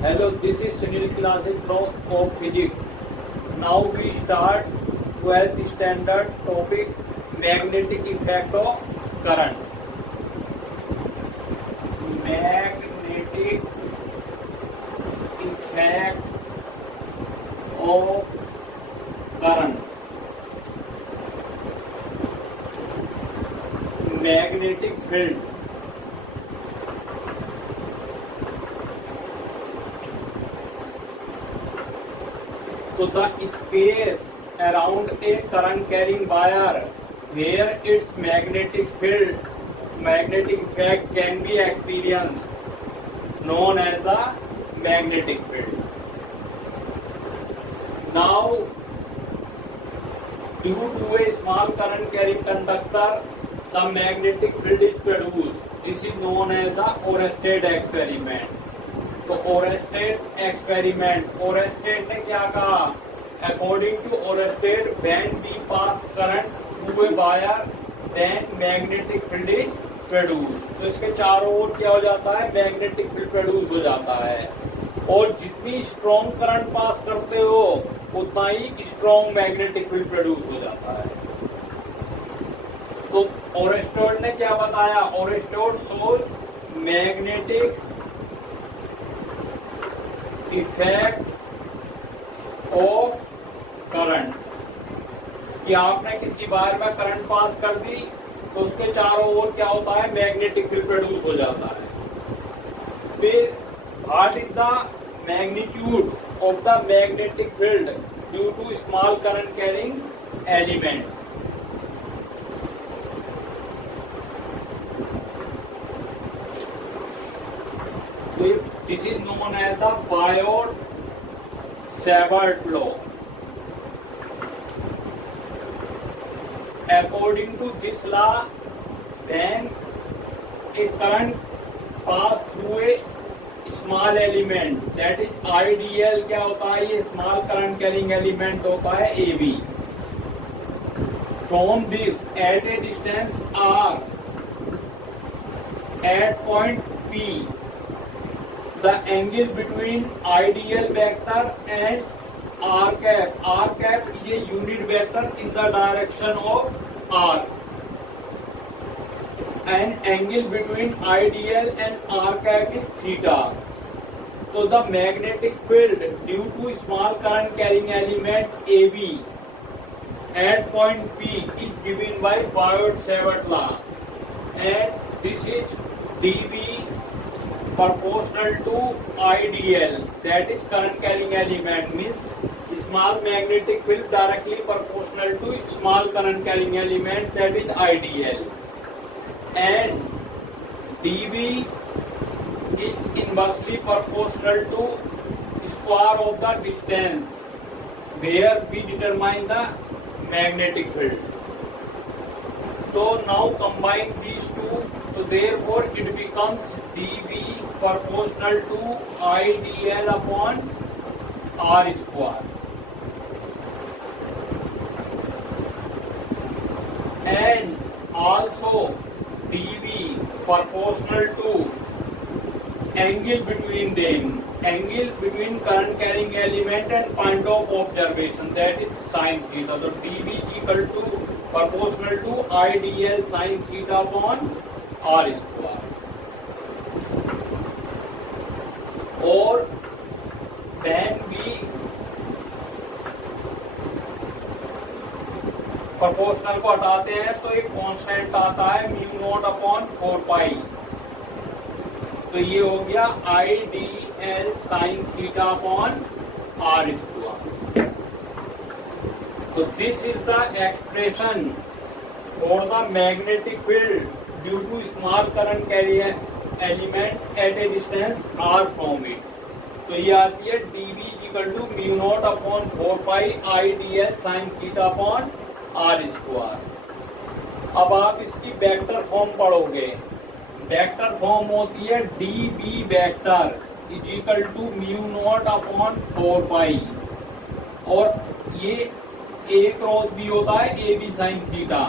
Hello, this is Sunil Kilase from of Physics. Now we start 12th standard topic magnetic effect of current. Magnetic effect of current. Magnetic field. So the space around a current carrying wire where its magnetic field, magnetic effect can be experienced, known as the magnetic field. Now, due to a small current carrying conductor, the magnetic field is produced. This is known as the Oersted experiment. तो Oersted experiment, Oersted ने क्या कहा? According to Oersted, when we pass current through a wire then magnetic field is produce. तो इसके चारों ओर क्या हो जाता है? मैग्नेटिक फील्ड प्रोड्यूस हो जाता है। और जितनी स्ट्रॉन्ग करंट पास करते हो उतना ही स्ट्रॉन्ग मैग्नेटिक फील्ड प्रोड्यूस हो जाता है। तो ओरेस्टेड ने क्या बताया? Oersted shows magnetic effect of current, कि आपने किसी वायर में करंट पास कर दी तो उसके चारों ओर क्या होता है? मैग्नेटिक फील्ड प्रोड्यूस हो जाता है। फिर what is the magnitude of the magnetic field due to small current carrying element? This is known as the Biot-Savart law. According to this law, when a current pass through a small element, that is IDL, क्या होता है? ये small current carrying element होता है AB. From this, at a distance R, at point P, the angle between ideal vector and r cap is a unit vector in the direction of r, and angle between ideal and r cap is theta. So the magnetic field due to small current carrying element AB at point P is given by Biot-Savart law, and this is dB proportional to IDL, that is current carrying element, means small magnetic field directly proportional to small current carrying element, that is IDL, and dB is inversely proportional to square of the distance where we determine the magnetic field. So now combine these two, so therefore it becomes dB proportional to IDL upon R square, and also dB proportional to angle between them, angle between current carrying element and point of observation, that is sin theta. So dB equal to proportional to IDL sin theta upon R square. और then we proportional को हटाते हैं तो एक constant आता है mu naught upon 4 पाई। तो ये हो गया IDL sin theta upon R square. तो this is the expression for the magnetic field due to small current carrier element at a distance R from it. तो ये आती है dB equal to mu naught upon 4 pi IDL sin theta upon R square. अब आप इसकी vector form पढ़ोगे। Vector form होती है dB vector is equal to mu naught upon 4 pi, और ये A क्रॉस B होता है AB sin थीटा।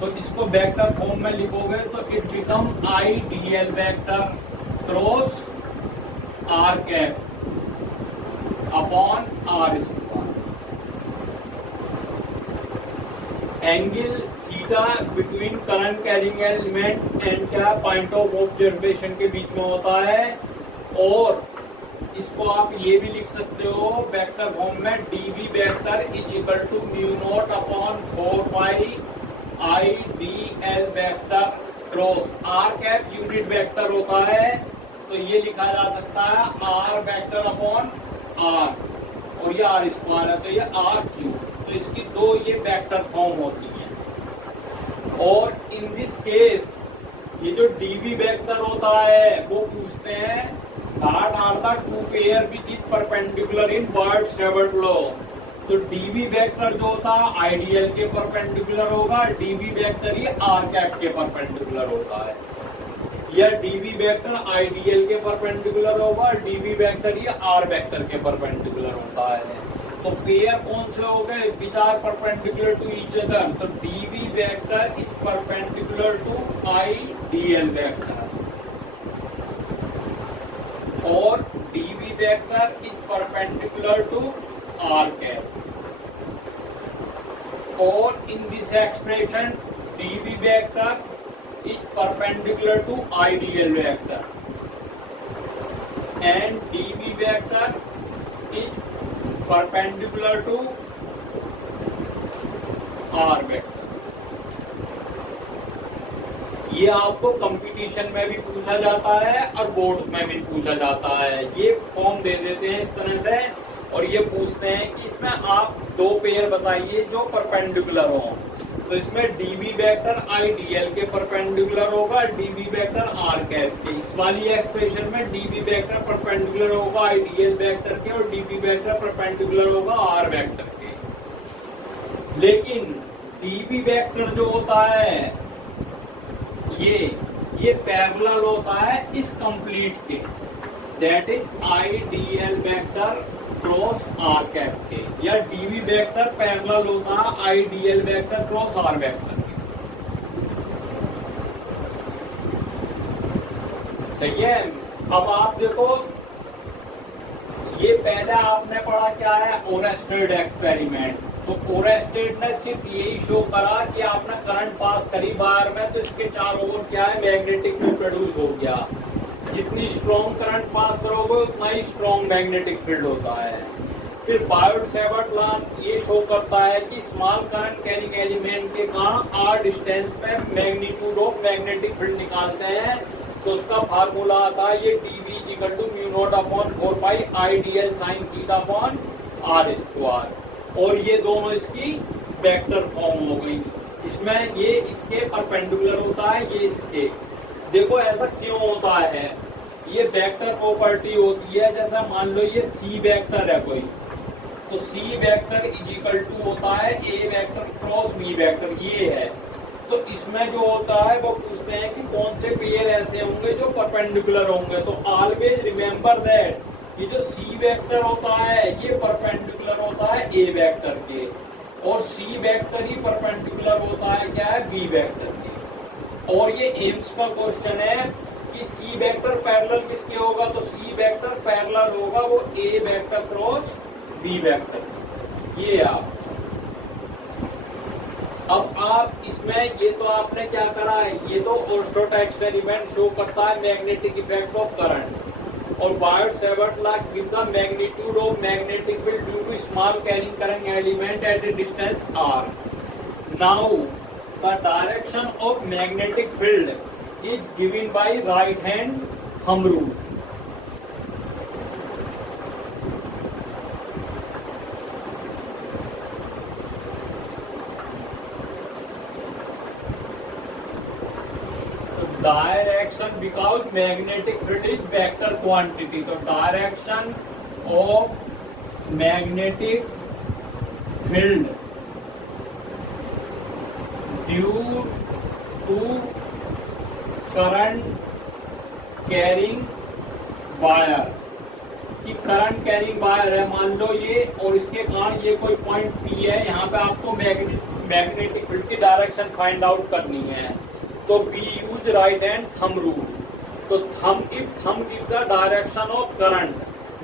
तो इसको वेक्टर फॉर्म में लिखोगे तो it become IDL vector cross R cap, upon R square. Angle theta between current carrying element and क्या पॉइंट ऑफ ऑब्जर्वेशन के बीच में होता है। और इसको आप ये भी लिख सकते हो वेक्टर फॉर्म में, dv vector is equal to mu naught upon 4 pi I D L vector cross R cap unit vector होता है, तो ये लिखा जा सकता है आर वेक्टर अपॉन आर और ये आर स्क्वायर है तो ये आर क्यूब। तो इसकी दो ये वेक्टर फॉर्म होती है। और इन दिस केस ये जो डीवी वेक्टर होता है वो पूछते हैं that are the two pair which is perpendicular in Biot Savart law. तो डीवी वेक्टर जो होता है आईडीएल के परपेंडिकुलर होगा, डीवी वेक्टर ये आर कैप के परपेंडिकुलर होता है, या डीवी वेक्टर आईडीएल के परपेंडिकुलर होगा, डीवी वेक्टर ये आर वेक्टर के परपेंडिकुलर होता है। तो पेयर कौन से हो गए which are perpendicular to each other, तो d B vector is perpendicular to IDL vector और d B vector is perpendicular to R cap. और in this expression d B vector is perpendicular to ideal vector and dv vector is perpendicular to r vector। ये आपको competition में भी पूछा जाता है और बोर्ड्स में भी पूछा जाता है। ये फॉर्म दे देते हैं इस तरह से और ये पूछते हैं कि इसमें आप दो पेयर बताइए जो परपेंडिकुलर हो। तो इसमें डीवी वेक्टर आईडीएल के परपेंडिकुलर होगा, डीवी वेक्टर आर कैप के। इस वाली एक्सप्रेशन में डीवी वेक्टर परपेंडिकुलर होगा आईडीएल वेक्टर के और डीवी वेक्टर परपेंडिकुलर होगा आर वेक्टर के। लेकिन डीवी वेक्टर जो होता है ये पैरेलल होता है इस कंप्लीट के, that is IDL vector cross R cap के, या डीवी वेक्टर पैरेलल होता है IDL vector cross R vector के। ठीक है। अब आप देखो ये पहले आपने पढ़ा क्या है ओरेस्टेड एक्सपेरिमेंट। तो ओरेस्टेड ने सिर्फ यही शो करा कि आपने करंट पास करी वायर में तो इसके चारों ओर क्या है मैग्नेटिक फील्ड प्रोड्यूस हो गया। जितनी स्ट्रॉन्ग करंट पास करोगे उतना ही स्ट्रॉन्ग मैग्नेटिक फील्ड होता है। फिर बायट-सैवर्ट लॉ ये शो करता है कि स्मॉल करंट कैरिंग एलिमेंट के कारण आर डिस्टेंस पे मैग्नीट्यूड ऑफ मैग्नेटिक फील्ड निकालते हैं। तो उसका फार्मूला आता है ये DV equal to mu naught upon 4 pi IDL sine theta upon R square. और ये दोनों इसकी वेक्टर फॉर्म हो गई। इसमें ये इसके परपेंडिकुलर होता है, ये इसके। देखो ऐसा क्यों होता है, ये वेक्टर प्रॉपर्टी होती है। जैसा मान लो ये सी वेक्टर है कोई, तो C vector is equal to होता है ए वेक्टर क्रॉस बी वेक्टर, ये है। तो इसमें जो होता है वो पूछते हैं कि कौन से पेयर ऐसे होंगे जो परपेंडिकुलर होंगे। तो ऑलवेज रिमेंबर दैट ये जो सी वेक्टर होता है ये परपेंडिकुलर होता है ए वेक्टर के, और सी वेक्टर ही परपेंडिकुलर होता है क्या है बी वेक्टर के। और ये एम्स का क्वेश्चन है कि सी वेक्टर पैरेलल किसके होगा, तो सी वेक्टर पैरेलल होगा वो ए वेक्टर क्रॉस बी वेक्टर। ये अब आप इसमें ये तो आपने क्या करा है, ये तो ओर्स्टेड एक्सपेरिमेंट शो करता है मैग्नेटिक इफेक्ट ऑफ करंट, और Biot Savart law give the magnitude of magnetic field due to small carrying current element at a distance r। Now the direction of magnetic field is given by right hand thumb rule. Direction because magnetic field is vector quantity. तो direction of magnetic field due to current carrying wire, कि current carrying wire है मान लो ये, और इसके कारण ये कोई पॉइंट पी है, यहाँ पे आपको मैग्नेटिक फील्ड की डायरेक्शन फाइंड आउट करनी है। तो we use right hand thumb rule. तो thumb if thumb give the direction of current,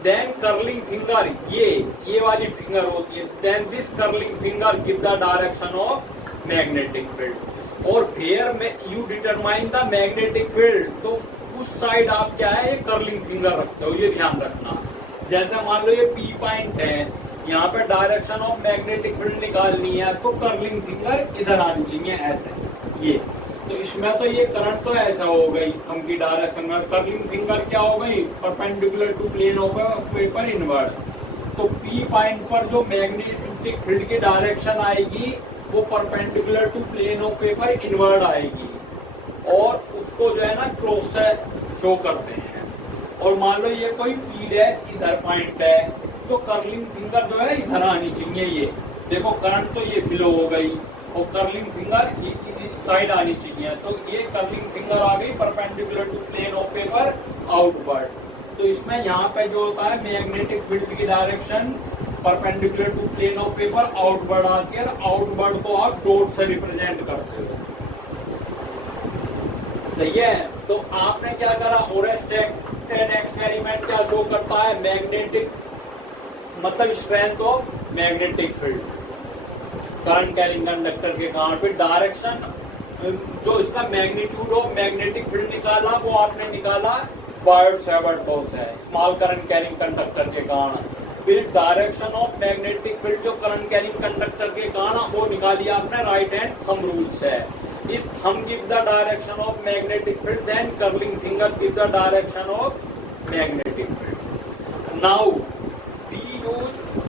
then curling finger, ये वाली फिंगर होती है, then this curling finger give the direction of magnetic field. और where में you determine the magnetic field, तो उस side आप क्या है, ये कर्लिंग फिंगर रखते हो, ये ध्यान रखना। जैसे मान लो ये पी पॉइंट है, यहाँ पे डायरेक्शन ऑफ मैग्नेटिक फील्ड निकालनी है, तो कर्लिंग फिंगर इधर आनी चाहिए, ऐसे ये। तो इसमें तो ये करंट तो ऐसा हो गई थंब की डायरेक्शन में, कर्लिंग फिंगर क्या हो गई, perpendicular to plane of paper inward. तो पी पॉइंट पर जो मैग्नेटिक फील्ड की डायरेक्शन आएगी वो perpendicular to plane of paper inward आएगी, और उसको जो है ना क्रॉस से शो करते हैं। और मान लो ये कोई पी डैश इधर पॉइंट है, तो कर्लिंग फिंगर जो है इधर आनी चाहिए, ये देखो करंट तो ये फ्लो हो गई, और कर्लिंग फिंगर ये इस साइड आनी चाहिए, तो ये कर्लिंग फिंगर आ गई perpendicular to plane of paper outward. तो इसमें यहाँ पे जो होता है मैग्नेटिक फील्ड की direction perpendicular to plane of paper outward आती है, आउटवर्ड को आप डॉट से रिप्रेजेंट करते हो, सही है। तो आपने क्या करा, ओरेस्टेड एक्सपेरिमेंट क्या शो करता है, मैग्नेटिक मतलब strength of magnetic field current carrying conductor के कारण, फिर डायरेक्शन जो इसका मैग्नीट्यूड ऑफ मैग्नेटिक फील्ड निकाला वो आपने निकाला बायोट-सैवर्ट लॉ से, स्मॉल करंट कैरिंग कंडक्टर के कारण। फिर डायरेक्शन ऑफ मैग्नेटिक फील्ड जो करंट कैरिंग कंडक्टर के कारण वो निकाली आपने राइट हैंड थंब रूल से। If thumb give the direction of magnetic field, then curling finger give the direction of magnetic field. Now